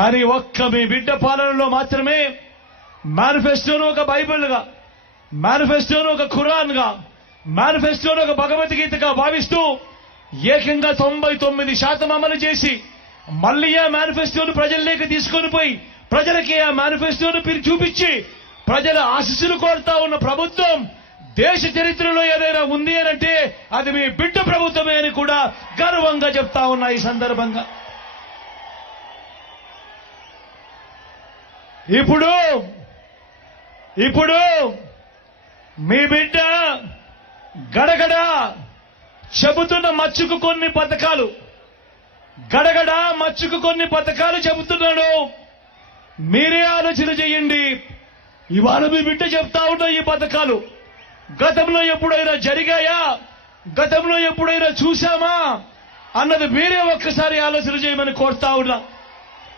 కానీ ఒక్క మీ బిడ్డ పాలనలో మాత్రమే మేనిఫెస్టోను ఒక బైబిల్గా, మేనిఫెస్టోను ఒక ఖురాన్గా, మేనిఫెస్టోను ఒక భగవద్గీతగా భావిస్తూ ఏకంగా 99% అమలు చేసి మళ్ళీ ఆ మేనిఫెస్టోను ప్రజల్లోకి తీసుకొని పోయి ప్రజలకి ఆ మేనిఫెస్టోను చూపించి ప్రజల ఆశీస్సులు కోరుతా ఉన్న ప్రభుత్వం దేశ చరిత్రలో ఏదైనా ఉంది అనంటే అది మీ బిడ్డ ప్రభుత్వమే అని కూడా గర్వంగా చెప్తా ఉన్నా ఈ సందర్భంగా. ఇప్పుడు మీ బిడ్డ గడగడ చెబుతున్న మచ్చుకు కొన్ని పథకాలు, గడగడ మచ్చుకు కొన్ని పథకాలు చెబుతున్నాడు. మీరే ఆలోచన చేయండి. ఇవాళ మీ బిడ్డ చెప్తా ఉన్న ఈ పథకాలు గతంలో ఎప్పుడైనా జరిగాయా, గతంలో ఎప్పుడైనా చూశామా అన్నది మీరే ఒక్కసారి ఆలోచన చేయమని కోరుతా ఉన్నా.